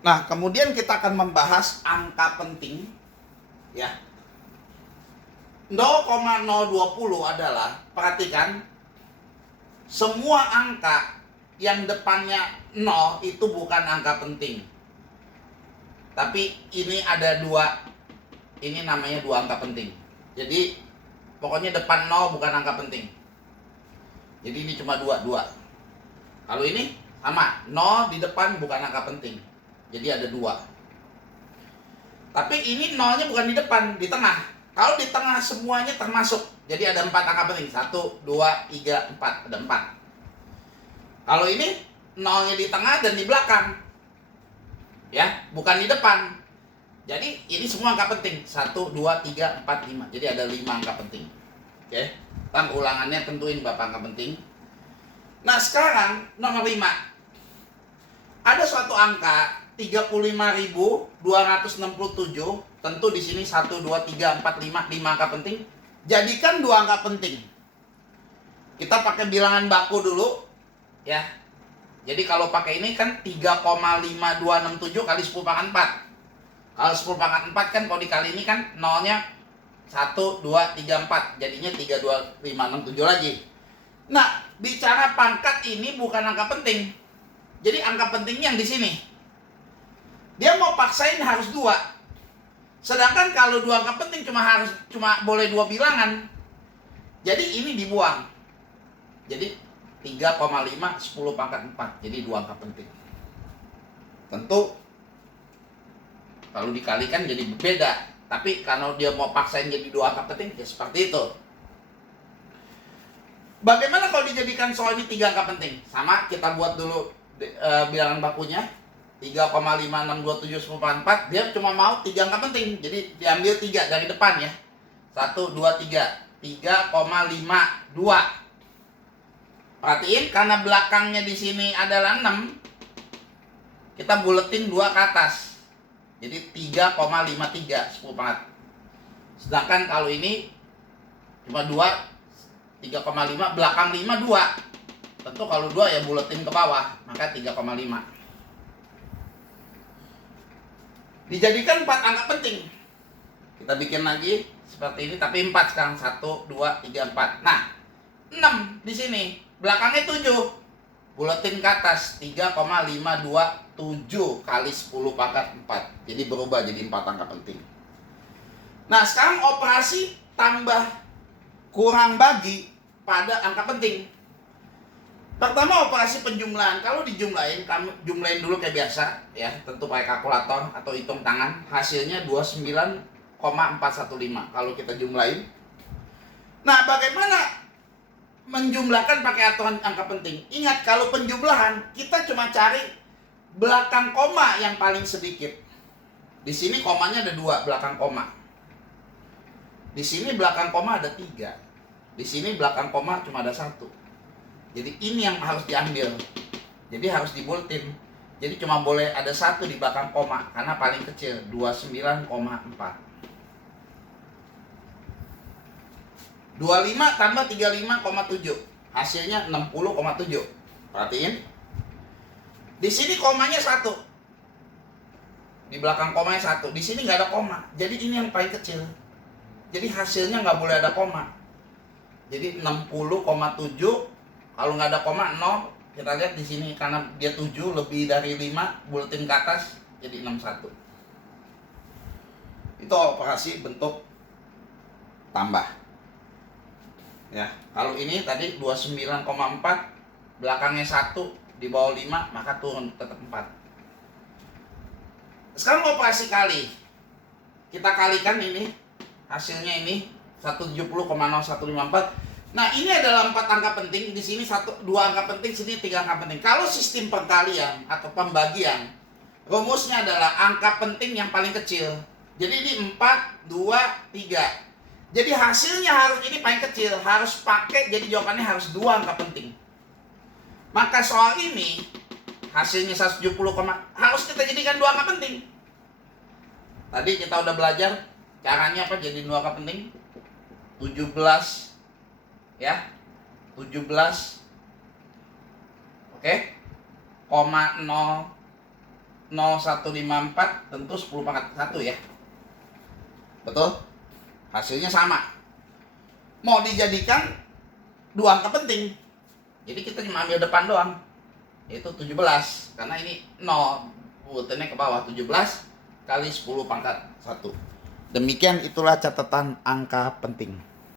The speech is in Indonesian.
Nah, kemudian kita akan membahas angka penting ya. 0,020 adalah, perhatikan, semua angka yang depannya 0 itu bukan angka penting. Tapi ini ada dua, ini namanya dua angka penting. Jadi pokoknya depan 0 bukan angka penting. Jadi ini cuma dua. Kalau ini sama, 0 di depan bukan angka penting. Jadi ada dua. Tapi ini 0-nya bukan di depan, di tengah. Kalau di tengah semuanya termasuk. Jadi ada 4 angka penting. 1, 2, 3, 4. Ada 4. Kalau ini 0-nya di tengah dan di belakang. Ya, bukan di depan. Jadi ini semua angka penting. 1, 2, 3, 4, 5. Jadi ada 5 angka penting. Oke. Tang ulangannya tentuin Bapak angka penting. Nah, sekarang nomor 5. Ada suatu angka 35.267. Tentu di sini 1, 2, 3, 4, 5 angka penting. Jadikan 2 angka penting. Kita pakai bilangan baku dulu ya. Jadi kalau pakai ini kan 3,5267 kali 10 pangkat 4. Kalau 10 pangkat 4 kan kalau dikali ini kan nolnya 1, 2, 3, 4. Jadinya 3, 2, 5, 6, 7 lagi. Nah, bicara pangkat ini bukan angka penting. Jadi angka pentingnya yang di sini. Dia mau paksain harus 2. Sedangkan kalau 2 angka penting cuma boleh 2 bilangan. Jadi ini dibuang. Jadi 3,5 10 pangkat 4. Jadi 2 angka penting. Tentu kalau dikalikan jadi berbeda. Tapi kalau dia mau paksain jadi 2 angka penting ya seperti itu. Bagaimana kalau dijadikan soal ini 3 angka penting? Sama, kita buat dulu bilangan bakunya. 3,5627 10 pangkat 4. Dia cuma mau 3 angka penting. Jadi diambil 3 dari depan ya. 1, 2, 3. 3,52. Perhatiin, karena belakangnya di sini adalah 6, kita buletin 2 ke atas. Jadi 3,53 10 pangkat. Sedangkan kalau ini cuma 2, 3,5, belakang 5 2. Tentu kalau 2 ya buletin ke bawah, maka 3,5. Dijadikan 4 angka penting. Kita bikin lagi seperti ini, tapi 4 sekarang. 1, 2, 3, 4. Nah, 6 di sini. Belakangnya 7. Buletin ke atas. 3,527 kali 10 pangkat 4. Jadi berubah jadi 4 angka penting. Nah, sekarang operasi tambah kurang bagi pada angka penting. Pertama, operasi penjumlahan. Kalau dijumlahin, kamu jumlahin dulu kayak biasa ya, tentu pakai kalkulator atau hitung tangan. Hasilnya 29,415 kalau kita jumlahin. Nah, bagaimana menjumlahkan pakai aturan angka penting? Ingat, kalau penjumlahan kita cuma cari belakang koma yang paling sedikit. Di sini komanya ada 2 belakang koma. Di sini belakang koma ada 3. Di sini belakang koma cuma ada 1. Jadi ini yang harus diambil. Jadi harus dibuletin. Jadi cuma boleh ada 1 di belakang koma karena paling kecil, 29,4. 25 tambah 35,7. Hasilnya 60,7. Perhatiin. Di sini komanya 1. Di belakang komanya 1. Di sini nggak ada koma. Jadi ini yang paling kecil. Jadi hasilnya nggak boleh ada koma. Jadi 60,7. Kalau nggak ada koma 0. Kita lihat di sini karena dia 7 lebih dari 5, buletin ke atas jadi 61. Itu operasi bentuk tambah. Ya, kalau ini tadi 29,4, belakangnya 1, di bawah 5, maka turun tetap 4. Sekarang operasi kali. Kita kalikan ini, hasilnya ini 170,0154. Nah, ini adalah 4 angka penting. Di sini 2 angka penting, sini 3 angka penting. Kalau sistem perkalian atau pembagian, rumusnya adalah angka penting yang paling kecil. Jadi ini 4, 2, 3. Jadi hasilnya harus ini paling kecil, harus pakai, jadi jawabannya harus 2 angka penting. Maka soal ini hasilnya 170, harus kita jadikan 2 angka penting. Tadi kita udah belajar caranya apa jadi 2 angka penting. 17 ya. 17. Oke. 0 0154 tentu 10 pangkat 1 ya. Betul? Hasilnya sama. Mau dijadikan dua angka penting. Jadi kita cuma ambil depan doang. Yaitu 17. Karena ini 0. Urutannya ke bawah. 17 kali 10 pangkat 1. Demikian itulah catatan angka penting.